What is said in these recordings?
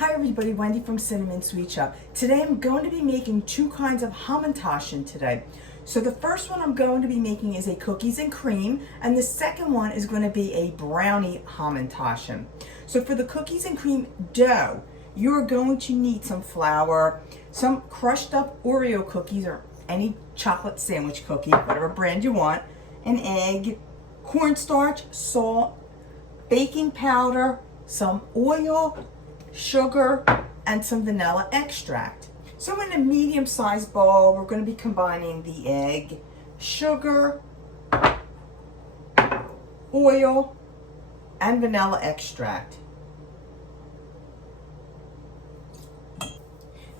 Hi everybody, Wendy from Cinnamon Sweet Shop. Today I'm going to be making two kinds of Hamantaschen today. So the first one I'm going to be making is a cookies and cream, and the second one is going to be a brownie Hamantaschen. So for the cookies and cream dough, you're going to need some flour, some crushed up Oreo cookies or any chocolate sandwich cookie, whatever brand you want, an egg, cornstarch, salt, baking powder, some oil, sugar, and some vanilla extract. So in a medium-sized bowl, we're going to be combining the egg, sugar, oil, and vanilla extract.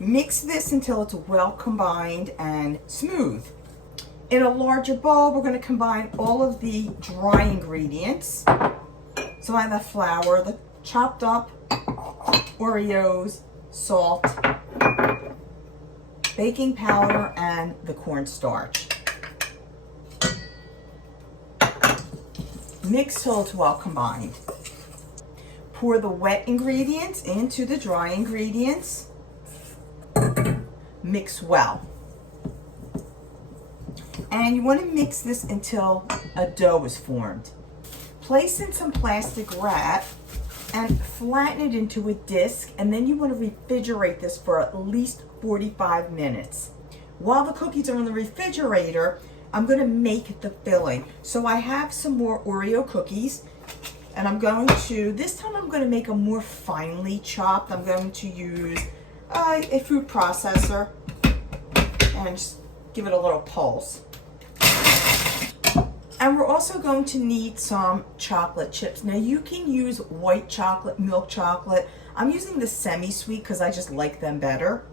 Mix this until it's well combined and smooth. In a larger bowl, we're going to combine all of the dry ingredients. So I have the flour, the chopped up Oreos, salt, baking powder, and the cornstarch. Mix till it's well combined. Pour the wet ingredients into the dry ingredients. Mix well. And you want to mix this until a dough is formed. Place in some plastic wrap and flatten it into a disc, and then you want to refrigerate this for at least 45 minutes. While the cookies are in the refrigerator, I'm going to make the filling. So I have some more Oreo cookies, and this time I'm going to make them more finely chopped. I'm going to use a food processor and just give it a little pulse. And we're also going to need some chocolate chips. Now you can use white chocolate, milk chocolate. I'm using the semi-sweet because I just like them better.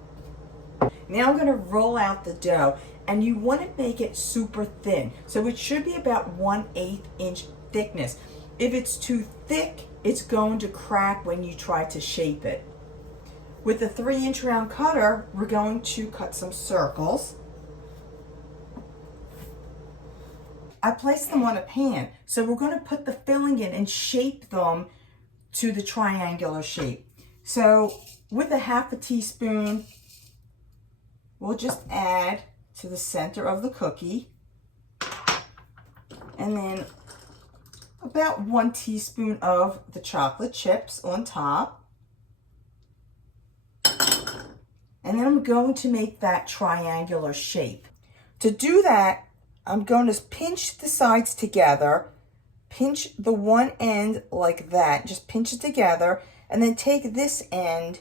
Now I'm going to roll out the dough, and you want to make it super thin. So it should be about 1/8 inch thickness. If it's too thick, it's going to crack when you try to shape it. With the 3-inch round cutter, we're going to cut some circles. I placed them on a pan, so we're going to put the filling in and shape them to the triangular shape. So with a 1/2 teaspoon, we'll just add to the center of the cookie, and then about 1 teaspoon of the chocolate chips on top. And then I'm going to make that triangular shape. To do that, I'm going to pinch the sides together, pinch the one end like that, just pinch it together, and then take this end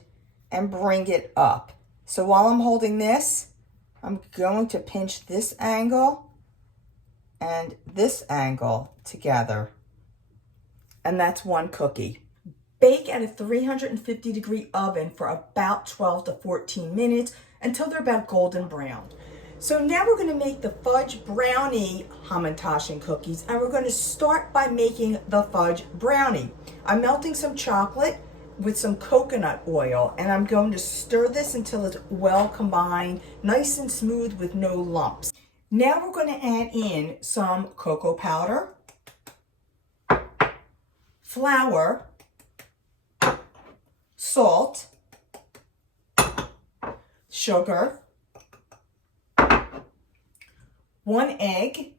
and bring it up. So while I'm holding this, I'm going to pinch this angle and this angle together. And that's one cookie. Bake at a 350-degree oven for about 12 to 14 minutes until they're about golden brown. So now we're going to make the Fudge Brownie Hamantaschen cookies, and we're going to start by making the Fudge Brownie. I'm melting some chocolate with some coconut oil, and I'm going to stir this until it's well combined, nice and smooth with no lumps. Now we're going to add in some cocoa powder, flour, salt, sugar, 1 egg,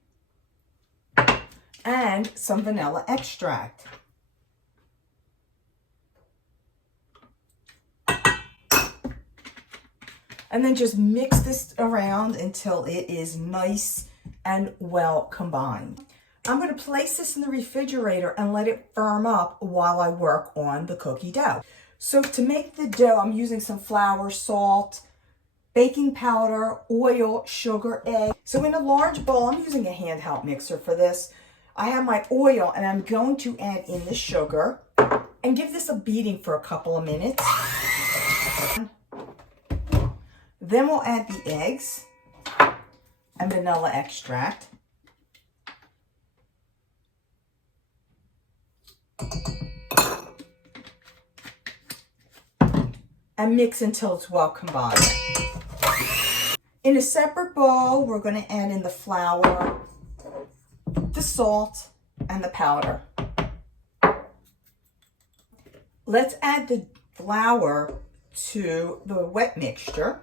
and some vanilla extract. And then just mix this around until it is nice and well combined. I'm going to place this in the refrigerator and let it firm up while I work on the cookie dough. So to make the dough, I'm using some flour, salt, baking powder, oil, sugar, egg. So in a large bowl, I'm using a handheld mixer for this. I have my oil, and I'm going to add in the sugar and give this a beating for a couple of minutes. Then we'll add the eggs and vanilla extract. And mix until it's well combined. In a separate bowl, we're going to add in the flour, the salt, and the powder. Let's add the flour to the wet mixture.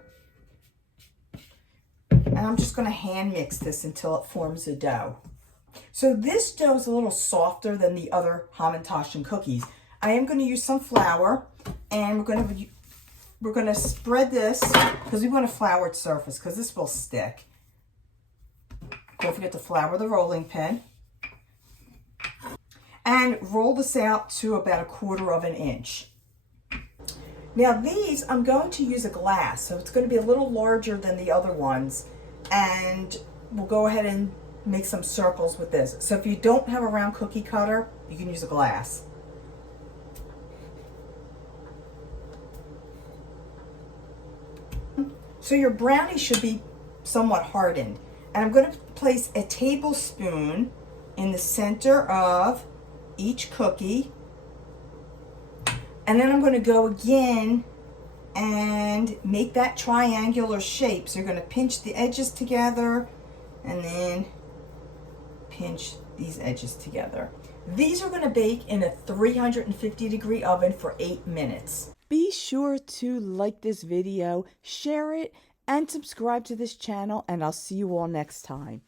And I'm just going to hand mix this until it forms a dough. So this dough is a little softer than the other Hamantaschen cookies. I am going to use some flour, and we're going to spread this because we want a floured surface because this will stick. Don't forget to flour the rolling pin. And roll this out to about 1/4 inch. Now these, I'm going to use a glass, so it's going to be a little larger than the other ones. And we'll go ahead and make some circles with this. So if you don't have a round cookie cutter, you can use a glass. So your brownie should be somewhat hardened. And I'm going to place a tablespoon in the center of each cookie. And then I'm going to go again and make that triangular shape. So you're going to pinch the edges together and then pinch these edges together. These are going to bake in a 350-degree oven for 8 minutes. Be sure to like this video, share it, and subscribe to this channel, and I'll see you all next time.